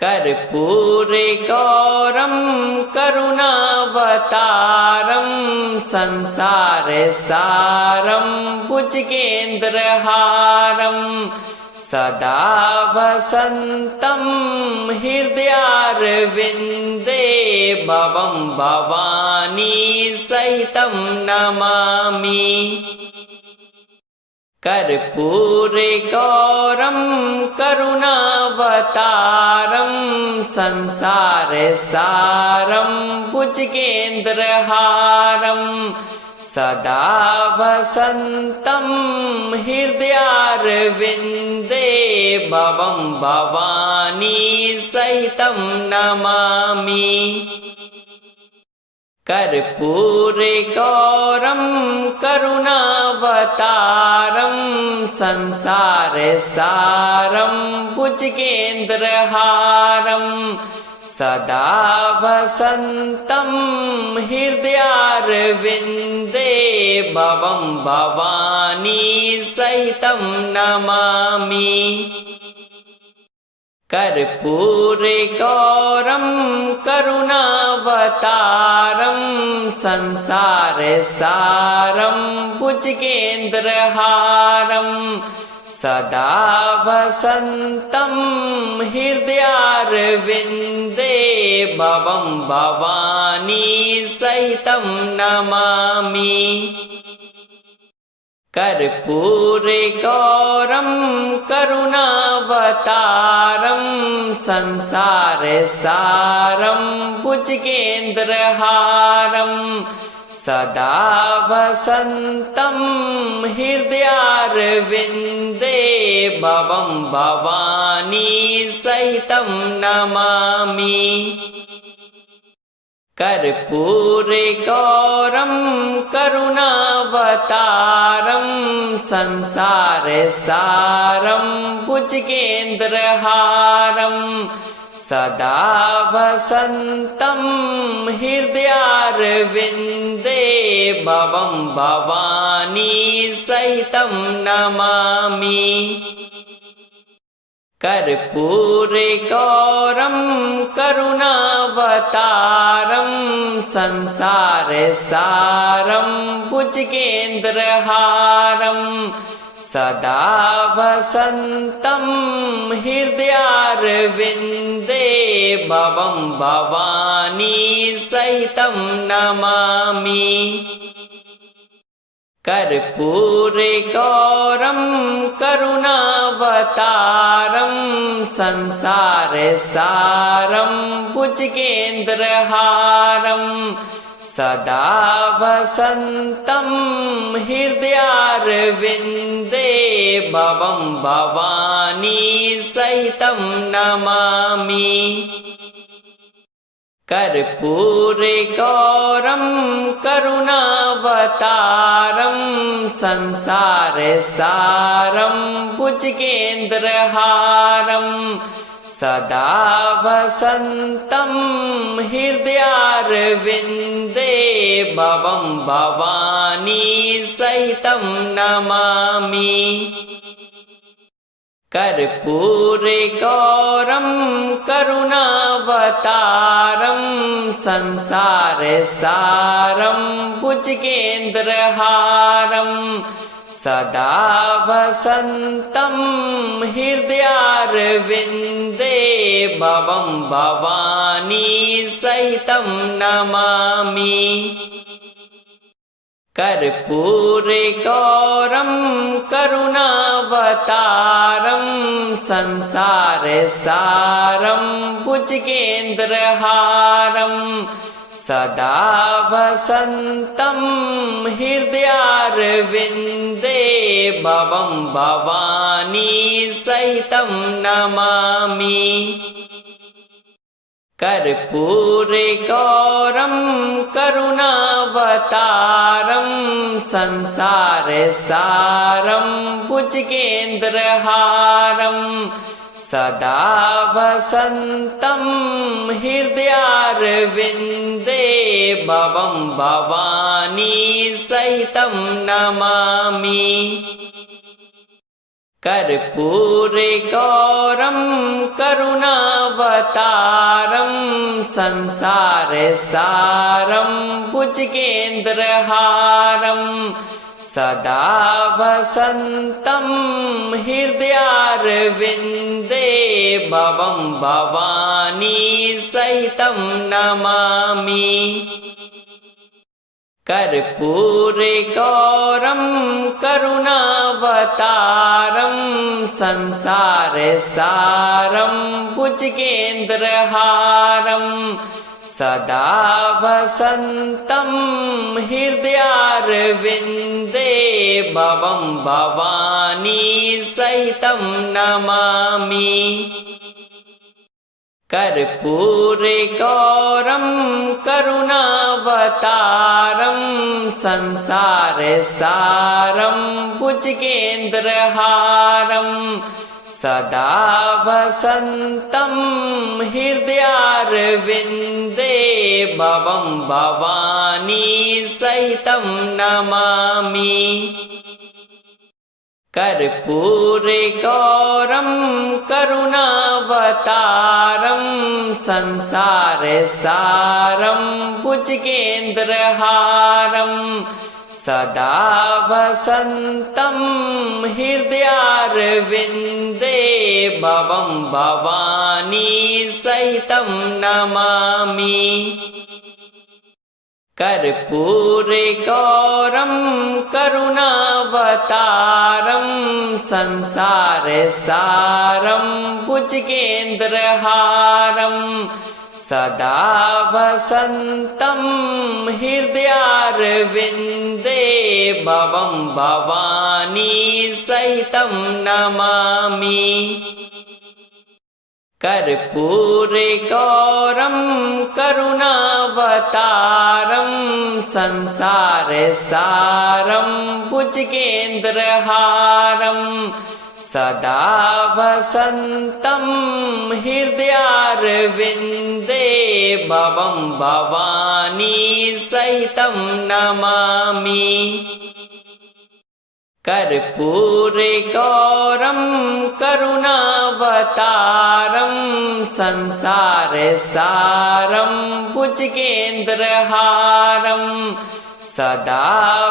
कर्पूरे गौरं करुणावतारं संसारसारं भुजगेन्द्रहारं सदा वसन्तं हृदयारविन्दे भवं भवानी सहितं नमामि। कर्पूरे गौरं करुणावतारं संसारसारं भुजगेन्द्रहारं सदा वसन्तं हृदयारविन्दे भवं भवानी सहितं नमामि। कर्पूरे गौरं करुणावतारं संसारसारं भुजगेन्द्रहारं सदा वसन्तं हृदयारविन्दे भवं भवानी सहितं नमामि। कर्पूरे गौरं करुणावतारं संसारसारं भुजगेन्द्रहारं सदा वसन्तं हृदयारविन्दे भवं भवानी सहितं नमामि। कर्पूरे गौरं करुणावतारं संसारसारं भुजगेन्द्रहारं सदा वसन्तं हृदयारविन्दे भवं भवानी सहितं नमामि। कर्पूरे गौरं करुणावतारं संसारसारं भुजगेन्द्रहारं सदा वसन्तं हृदयारविन्दे भवं भवानी सहितं नमामि। कर्पूरे गौरं करुणावतारं संसारसारं भुजगेन्द्रहारं सदा वसन्तं हृदयारविन्दे भवं भवानी सहितं नमामि। कर्पूरे गौरं करुणावतारं संसारसारं भुजगेन्द्रहारं सदा वसन्तं हृदयारविन्दे भवं भवानी सहितं नमामि। कर्पूरे गौरं करुणावतारं संसारसारं भुजगेन्द्रहारं सदा वसन्तं हृदयारविन्दे भवं भवानी सहितं नमामि। कर्पूरे गौरं करुणावतारं संसारसारं भुजगेन्द्रहारं सदा वसन्तं हृदयारविन्दे भवं भवानी सहितं नमामि। कर्पूरे गौरं करुणावतारं संसारसारं भुजगेन्द्रहारं सदा वसन्तं हृदयारविन्दे भवं भवानी सहितं नमामि। कर्पूरे गौरं करुणावतारं संसारसारं भुजगेन्द्रहारं सदा वसन्तं हृदयारविन्दे भवं भवानी सहितं नमामि। कर्पूरे गौरं करुणावतारं संसारसारं भुजगेन्द्रहारं सदा वसन्तं हृदयारविन्दे भवं भवानी सहितं नमामि। कर्पूरे गौरं करुणावतारं संसारसारं भुजगेन्द्रहारं सदा वसन्तं हृदयारविन्दे भवं भवानी सहितं नमामि। कर्पूरे गौरं करुणावतारं संसारसारं भुजगेन्द्रहारं सदा वसन्तं हृदयारविन्दे भवं भवानी सहितं नमामि। कर्पूरे गौरं करुणावतारं संसारसारं भुजगेन्द्रहारं सदा वसन्तं हृदयारविन्दे भवं भवानी सहितं नमामि। कर्पूरे गौरं करुणावतारं संसारसारं भुजगेन्द्रहारं सदा वसन्तं हृदयारविन्दे भवं भवानी सहितं नमामि। कर्पूरे गौरं करुणावतारं संसारसारं भुजगेन्द्रहारं सदा वसन्तं हृदयारविन्दे भवं भवानी सहितं नमामि। कर्पूरे गौरं करुणावतारं संसारसारं भुजगेन्द्रहारं सदा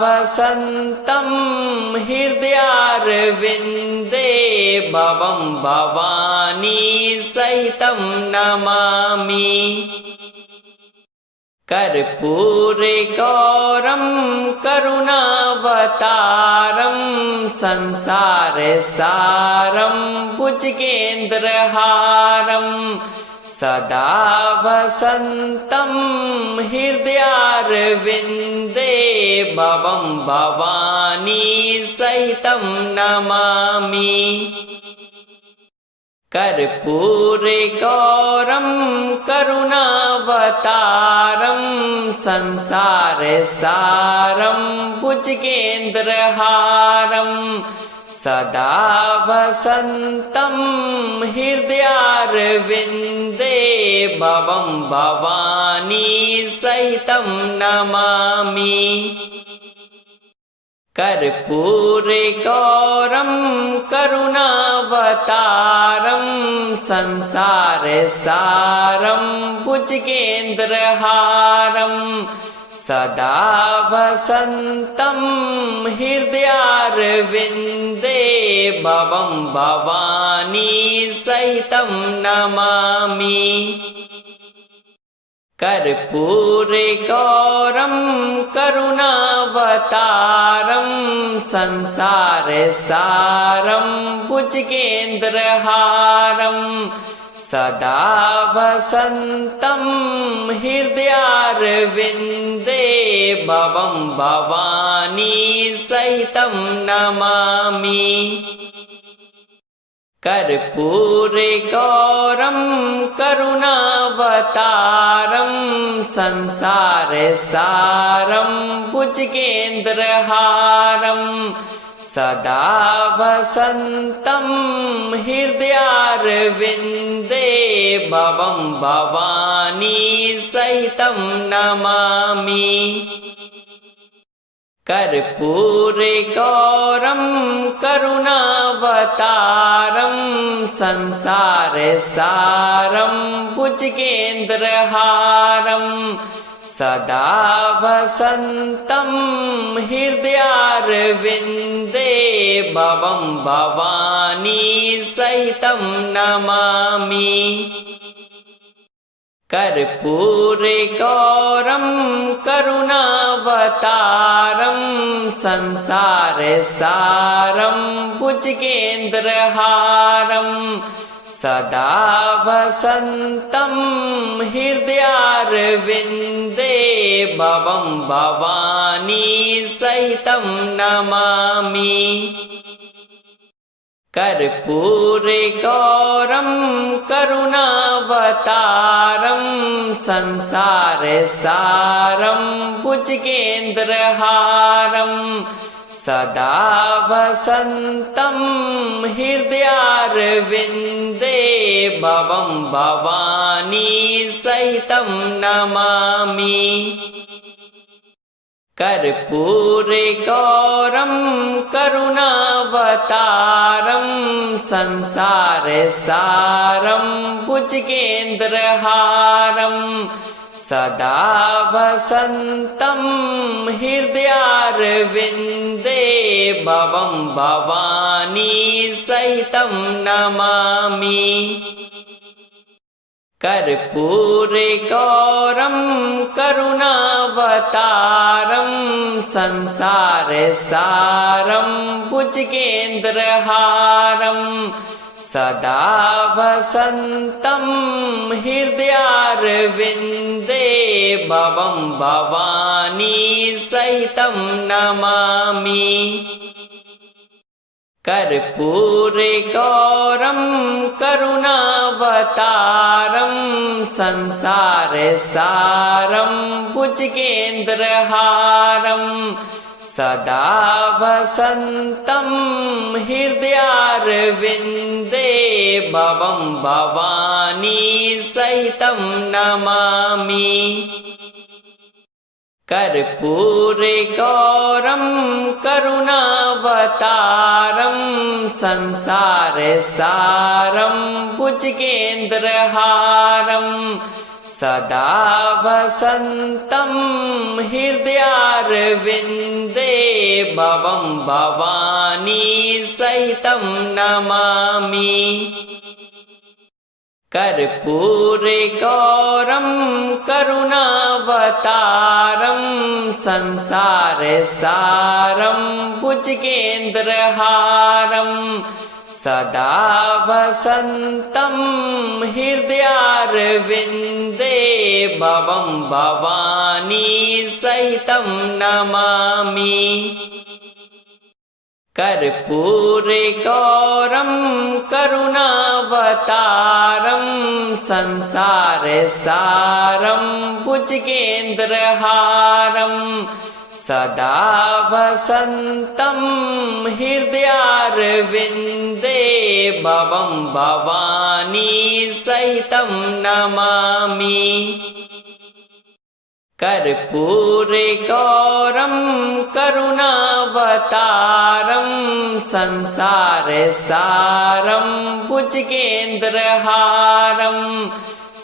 वसन्तं हृदयारविन्दे भवं भवानी सहितं नमामि। कर्पूरे गौरं करुणावतारं संसारसारं भुजगेन्द्रहारं सदा वसन्तं हृदयारविन्दे भवं भवानी सहितं नमामि। कर्पूरे गौरं करुणावतारं संसारसारं भुजगेन्द्रहारं सदा वसन्तं हृदयारविन्दे भवं भवानी सहितं नमामि। कर्पूरे गौरं करुणावतारं संसारसारं भुजगेन्द्रहारं सदा वसन्तं हृदयारविन्दे भवं भवानी सहितं नमामि। कर्पूरे गौरं करुणावतारं संसारसारं भुजगेन्द्रहारं सदा वसन्तं हृदयारविन्दे भवं भवानी सहितं नमामि। कर्पूरे गौरं करुणावतारं संसारसारं भुजगेन्द्रहारं सदा वसन्तं हृदयारविन्दे भवं भवानी सहितं नमामि। कर्पूरगौरं करुणावतारं संसारसारं भुजगेन्द्रहारं सदा वसन्तं हृदयारविन्दे भवं भवानी सहितं नमामि। कर्पूरगौरं करुणावतारं संसारसारं भुजगेन्द्रहारं सदा वसन्तं हृदयारविन्दे भवं भवानी सहितं नमामि। कर्पूरगौरं करुणावतारं संसारसारं भुजगेन्द्रहारं सदा वसन्तं हृदयारविन्दे भवं भवानी सहितं नमामि। कर्पूरगौरं करुणावतारं संसारसारं भुजगेन्द्रहारं सदा वसन्तं हृदयारविन्दे भवं भवानी सहितं नमामि। कर्पूरगौरं करुणावतारं संसारसारं भुजगेन्द्रहारं सदा वसन्तं हृदयारविन्दे भवं भवानी सहितं नमामि। कर्पूरगौरं करुणावतारं संसारसारं भुजगेन्द्रहारं सदा वसन्तं हृदयारविन्दे भवं भवानी सहितं नमामि। कर्पूरगौरं करुणावतारं संसारसारं भुजगेन्द्रहारं सदा वसन्तं हृदयारविन्दे भवं भवानी सहितं नमामि। कर्पूरगौरं करुणावतारं संसारसारं भुजगेन्द्रहारं सदा वसन्तं हृदयारविन्दे भवं भवानी सहितं नमामि। कर्पूरगौरं करुणावतारं संसारसारं भुजगेन्द्रहारं सदा वसन्तं हृदयारविन्दे भवं भवानी सहितं नमामि। कर्पूरगौरं करुणावतारं संसारसारं भुजगेन्द्रहारं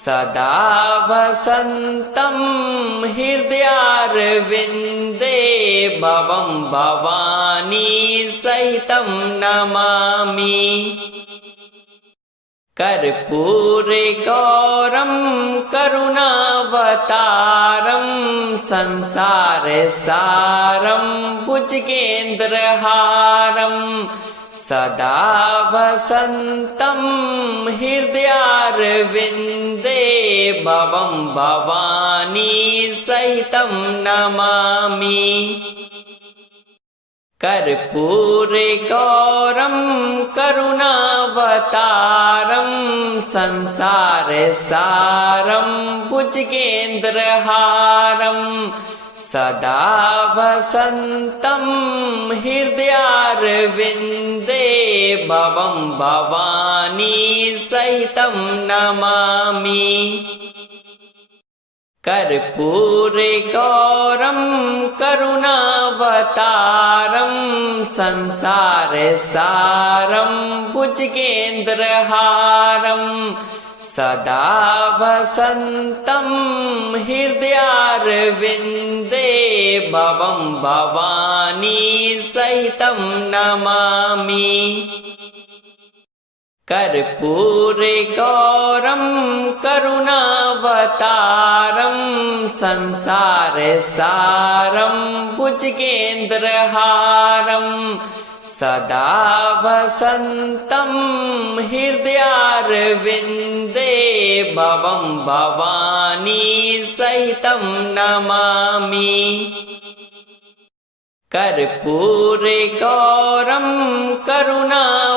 सदा वसन्तं हृदयारविन्दे भवं भवानी सहितं नमामि। कर्पूरगौरं करुणावतारं संसारसारं भुजगेन्द्रहारं सदा वसन्तं हृदयारविन्दे भवं भवानी सहितं नमामि। कर्पूरगौरं करुणावतारं संसारसारं भुजगेन्द्रहारं सदा वसन्तं हृदयारविन्दे भवं भवानी सहितं नमामि। कर्पूरे गौरं करुणावतारं संसारसारं भुजगेन्द्रहारं सदा वसन्तं हृदयारविन्दे भवं भवानी सहितं नमामि। कर्पूरे गौरं करुणावतारं संसारसारं भुजगेन्द्रहारं सदा वसन्तं हृदयारविन्दे भवं भवानी सहितं नमामि। कर्पूरे गौरं करुणावतारं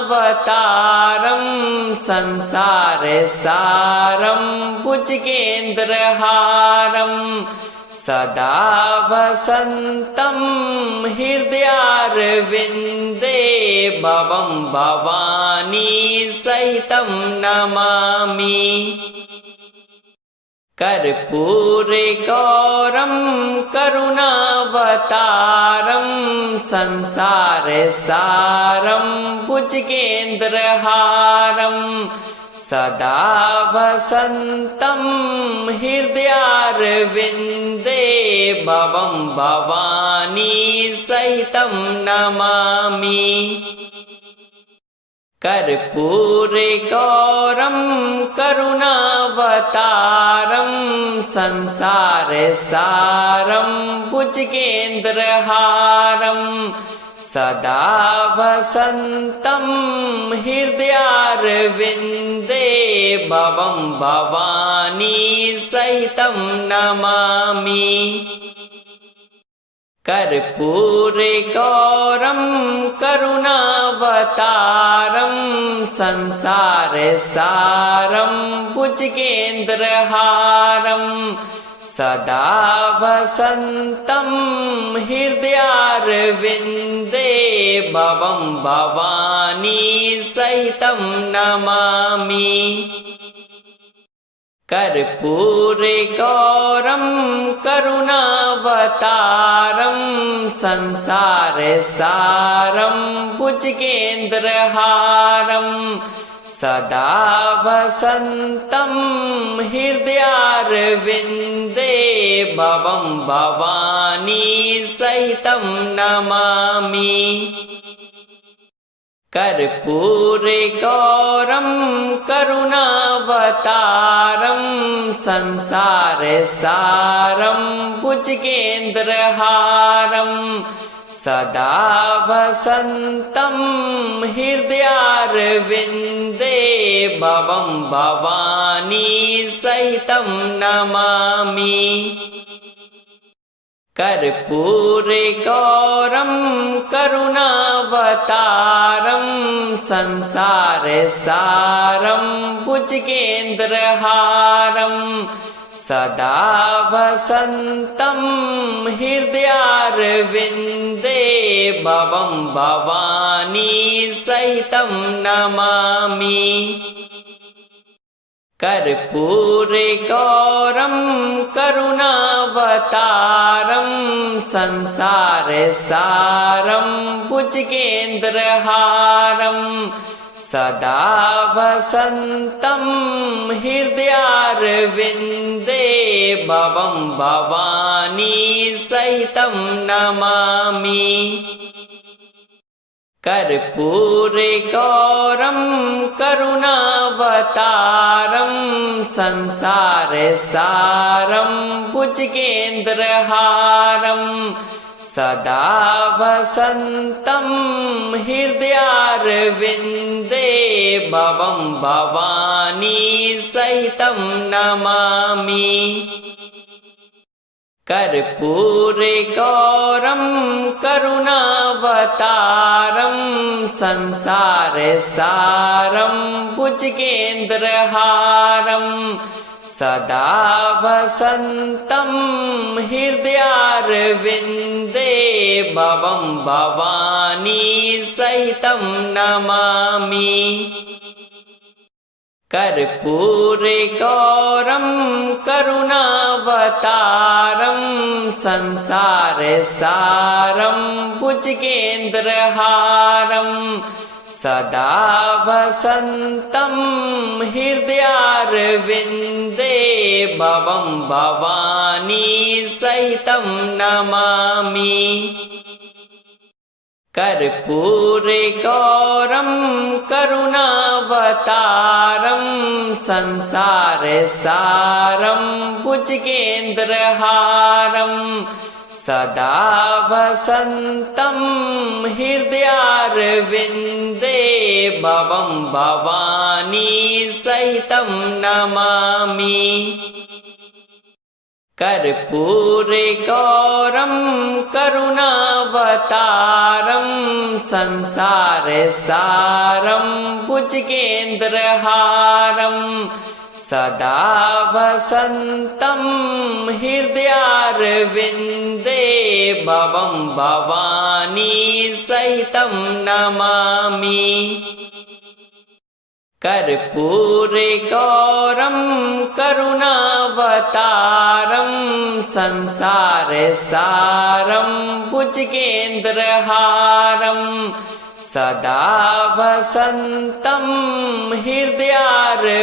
संसारसारं भुजगेन्द्रहारं सदा वसन्तं हृदयारविन्दे भवं भवानी सहितं नमामि। कर्पूरे गौरं करुणावतारं संसारसारं भुजगेन्द्रहारं सदा वसन्तं हृदयारविन्दे भवं भवानी सहितं नमामि। कर्पूरे गौरं करुणावतारं संसारसारं भुजगेन्द्रहारं सदा वसन्तं हृदयारविन्दे भवं भवानी सहितं नमामि। कर्पूरे गौरं करुणावतारं संसारसारं भुजगेन्द्रहारं सदा वसन्तं हृदयारविन्दे भवं भवानी सहितं नमामि। कर्पूरे गौरं करुणावतारं संसारसारं भुजगेन्द्रहारं सदा वसन्तं हृदयारविन्दे भवं भवानी सहितं नमामि। कर्पूरे गौरं करुणावतारं संसारसारं भुजगेन्द्रहारं सदा वसन्तं हृदयारविन्दे भवं भवानी सहितं नमामि। कर्पूरे गौरं करुणावतारं संसारसारं भुजगेन्द्रहारं सदा वसन्तं हृदयारविन्दे भवं भवानी सहितं नमामि। कर्पूरे गौरं करुणावतारं संसारसारं भुजगेन्द्रहारं सदा वसन्तं हृदयारविन्दे भवं भवानी सहितं नमामि। कर्पूरे गौरं करुणावतारं संसारसारं भुजगेन्द्रहारं सदा वसन्तं हृदयारविन्दे भवं भवानी सहितं नमामि। कर्पूरे गौरं करुणावतारं संसारसारं भुजगेन्द्रहारं सदा वसन्तं हृदयारविन्दे भवं भवानी सहितं नमामि। कर्पूरे गौरं करुणावतारं संसारसारं भुजगेन्द्रहारं सदा वसन्तं हृदयारविन्दे भवं भवानी सहितं नमामि। कर्पूरे गौरं करुणावतारं संसारसारं भुजगेन्द्रहारं सदा वसन्तं हृदयारविन्दे भवं भवानी सहितं नमामि। कर्पूरे गौरं करुणावतारं संसारसारं भुजगेन्द्रहारं सदा वसन्तं हृदयारविन्दे भवं भवानी सहितं नमामि। कर्पूरे गौरं करुणावतारं संसारसारं भुजगेन्द्रहारं सदा वसन्तं हृदयारविन्दे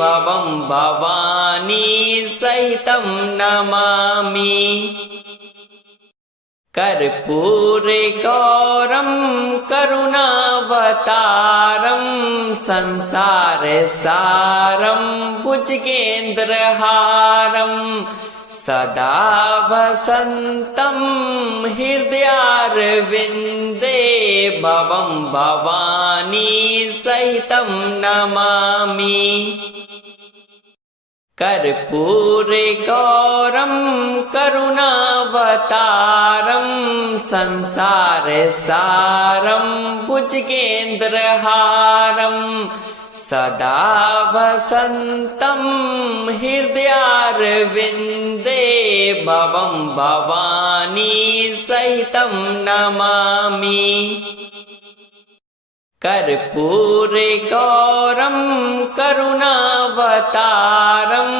भवं भवानी सहितं नमामि। कर्पूरे गौरं करुणावतारं संसारसारं भुजगेन्द्रहारं सदा वसन्तं हृदयारविन्दे भवं भवानी सहितं नमामि। कर्पूरे गौरं करुणावतारं संसारसारं भुजगेन्द्रहारं सदा वसन्तं हृदयारविन्दे भवं भवानी सहितं नमामि। कर्पूरे गौरं करुणावतारं